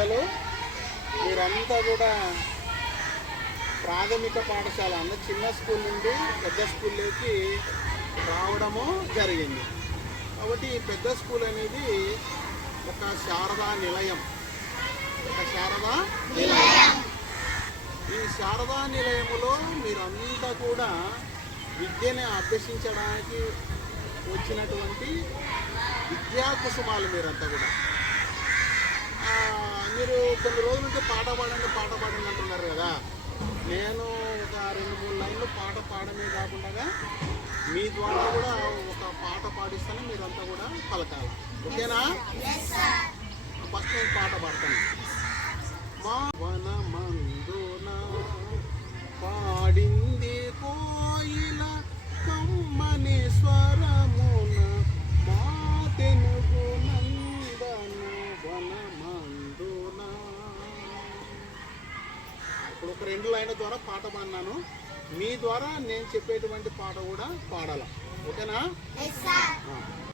పిల్లలు మీరంతా కూడా ప్రాథమిక పాఠశాల అన్న చిన్న స్కూల్ నుండి పెద్ద స్కూల్లోకి రావడము జరిగింది. కాబట్టి ఈ పెద్ద స్కూల్ అనేది ఒక శారదా నిలయం. ఈ శారదా నిలయములో మీరంతా కూడా విద్యని అభ్యసించడానికి వచ్చినటువంటి విద్యా కుసుమాలు. మీరంతా కూడా మీరు కొన్ని రోజుల నుంచి పాట పాడండి అంటున్నారు కదా. నేను ఒక 2-3 లైన్లు పాట పాడమే కాకుండా మీ ద్వారా కూడా ఒక పాట పాడిస్తాను. మీరంతా కూడా పలకాలి. ఓకేనా? ఫస్ట్ నేను పాట పాడతాను. మా వనమందున పాడింది కోయిల కమ్మని స్వరమున మా తెనుగు నందన వనమందున. ఇప్పుడు ఒక 2 లైన్ల ద్వారా పాట పాడినాను. మీ ద్వారా నేను చెప్పేటువంటి పాట కూడా పాడాల. ఓకేనా?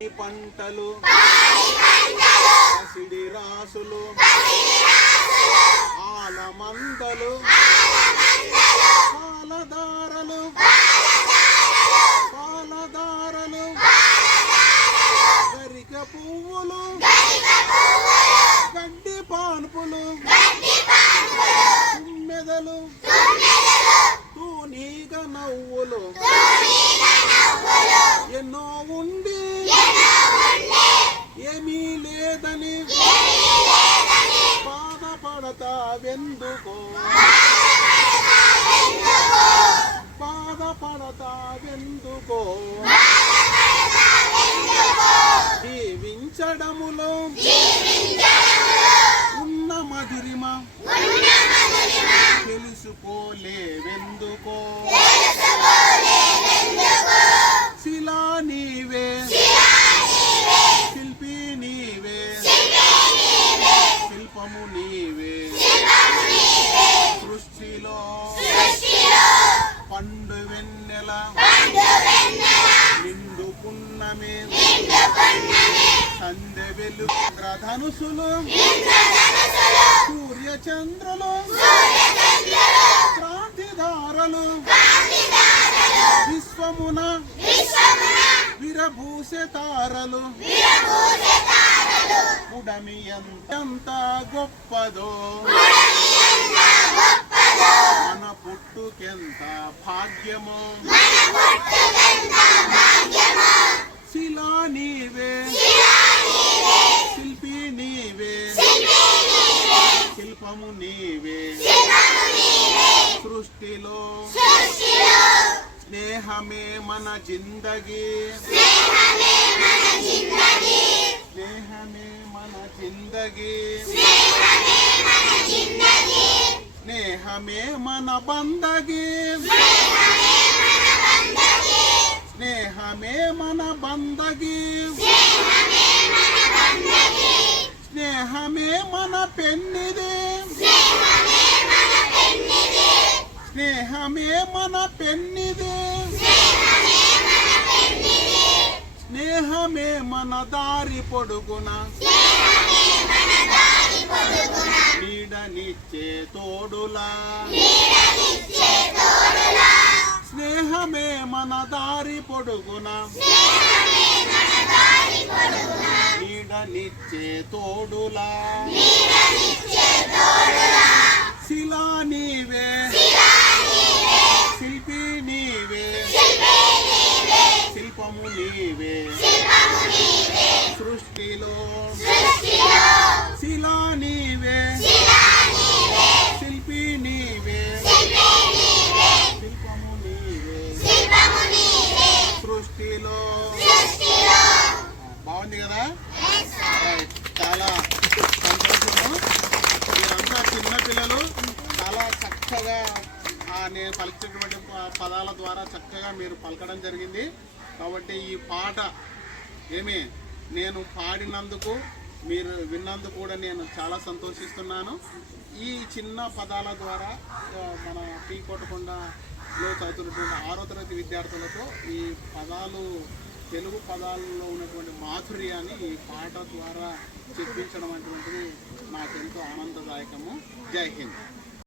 ఈ పంటలు సిడి రాసులు ఆలమందలు పాలదారలు గరిక పువ్వులు గడ్డి పాన్పులు తుమ్మెదలు తూనీగ నవ్వులు ఎన్నో ఉండి ఏమీ లేదని బాధపడతావెందుకో జీవించడములో ఉన్న మధురిమ తెలుసుకోలేవెందుకో శిలా నీవే శిల్పి నీవే శిల్పము నీవే సృష్టిలో పండు వెన్నెల నిండు పున్నమి సంధ్య వెలు ఇంద్రధనుసులు సూర్యచంద్రులు క్రాంతిదారులు విశ్వమున విరభూసే తారలు ఉడమి ఎంత గొప్పదో మన పుట్టుకెంత భాగ్యమో శిలా నీవే శిల్పి నీవే శిల్పము నీవే సృష్టిలో స్నేహమే మన జిందగీ స్నేహమే మన జిందగీ స్నేహమే మన బందగీ స్నేహమే మన బందగీ స్నేహమే మన పెన్నిది స్నేహమే మన పెన్నిది స్నేహమే మన దారి పొడుగున నీడనిచ్చే తోడులా స్నేహమే మన దారి పొడుగున నీడనిచ్చే తోడులా శిలా నీవే శిల్పి నీవే శిల్పము నీవే సృష్టిలో శిలా నీవే శిల్పి నీవే శిల్పము నీవే సృష్టిలో. బాగుంది కదా? చాలా సంతోషము. మీరంతా చిన్నపిల్లలు చాలా చక్కగా నేను పలికినటువంటి పదాల ద్వారా చక్కగా మీరు పలకడం జరిగింది. కాబట్టి ఈ పాట నేను పాడినందుకు మీరు విన్నందుకు కూడా నేను చాలా సంతోషిస్తున్నాను. ఈ చిన్న పదాల ద్వారా మన పీ కోటకొండలో చదువుతున్నటువంటి 6వ తరగతి విద్యార్థులతో ఈ పదాలు తెలుగు పదాలలో ఉన్నటువంటి మాధుర్యాన్ని ఈ పాట ద్వారా చెప్పించడం అటువంటిది నాకెంతో ఆనందదాయకము. జై హింద్.